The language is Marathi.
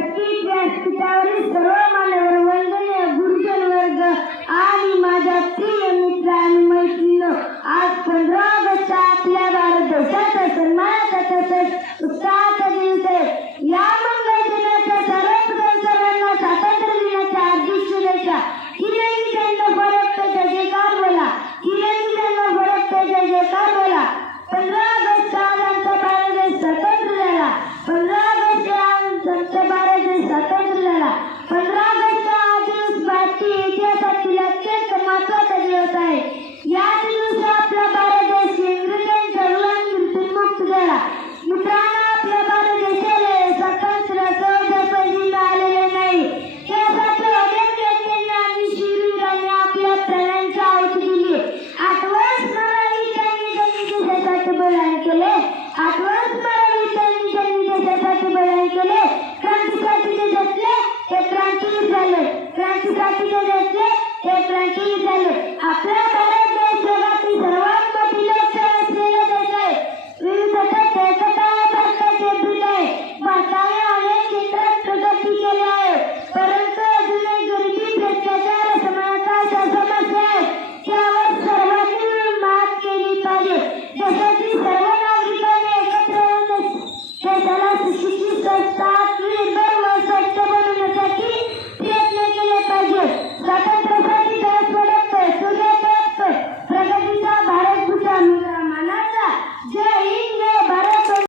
जागतिक व्यासपीठावरील सर्व मान्यवर वंदनीय गुरुजन वर्ग आणि माझ्या प्रिय मित्र आणि मैत्रिणींनो, आज 15 ऑगस्ट आपल्या भारत देशाचा सन्मानाचा तसेच उत्साहाचा दिवस आहे। या मंगल दिनाच्या सर्वप्रथम सर्वांना स्वातंत्र्य दिनाच्या हार्दिक शुभेच्छा। किरंगी त्यांना फरक पे जय जयकार बोला, किरंगी त्यांना फरक पे जय जयकार बोला। 15 ऑगस्ट आज आमचा भारत देश स्वतंत्र झाला। 15 ऑगस्ट आज आमचा भारत देश स्वतंत्र झाला। 15